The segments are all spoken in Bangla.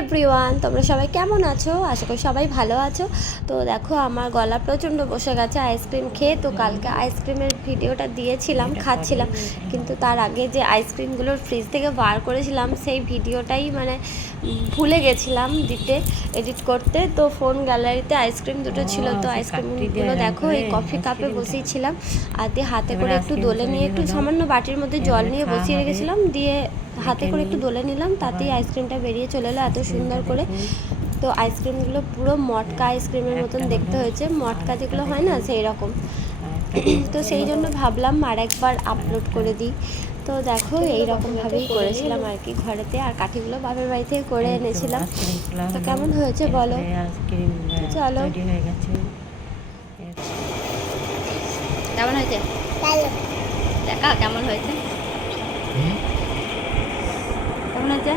এভরিওয়ান, তোমরা সবাই কেমন আছো? আশা করি সবাই ভালো আছো। তো দেখো, আমার গলা প্রচণ্ড বসে গেছে আইসক্রিম খেয়ে। তো কালকে আইসক্রিমের ভিডিওটা দিয়েছিলাম, খাচ্ছিলাম, কিন্তু তার আগে যে আইসক্রিমগুলোর ফ্রিজ থেকে বার করেছিলাম সেই ভিডিওটাই ভুলে গেছিলাম দিতে, এডিট করতে। তো ফোন গ্যালারিতে আইসক্রিম দুটো ছিল, তো আইসক্রিমগুলো দেখো এই কফি কাপে বসিয়েছিলাম, আর দিয়ে হাতে করে একটু দোলে নিয়ে, একটু সামান্য বাটির মধ্যে জল নিয়ে বসিয়ে রেখেছিলাম, দিয়ে হাতে করে একটু দোলে নিলাম, তাতেই আইসক্রিমটা বেরিয়ে চলে এলো এত সুন্দর করে। তো আইসক্রিমগুলো পুরো মটকা আইসক্রিমের মতন দেখতে হয়েছে, মটকা যেগুলো হয় না সেই রকম। তো সেই জন্য ভাবলাম আর একবার আপলোড করে দিই। তো দেখো এইরকমভাবেই করেছিলাম আর কি ঘরেতে, আর কাঠিগুলো বাপের বাড়ি থেকে করে এনেছিলাম। তো কেমন হয়েছে বলো? চলো, কেমন হয়েছে দেখা, কেমন হয়েছে, কেমন হয়েছে?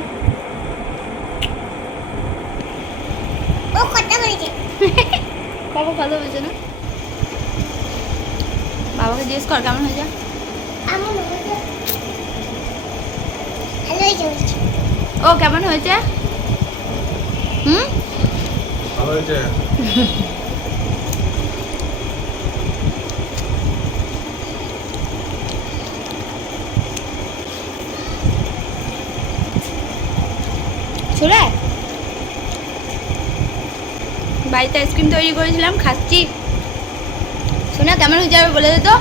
ও কথা বলেছে। বাবা কথা বলছে না, বাবাকে জিজ্ঞেস কর কেমন হয়েছে। আমার ভালো হয়েছে। ও কেমন হয়েছে? ভালো হয়েছে। শুনে বাড়িতে আইসক্রিম তৈরি করেছিলাম, খাচ্ছি। শোনা কেমন হয়ে যাবে বলে দে তো।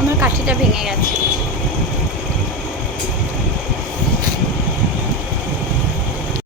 আমার কাঠিটা ভেঙে গেছে।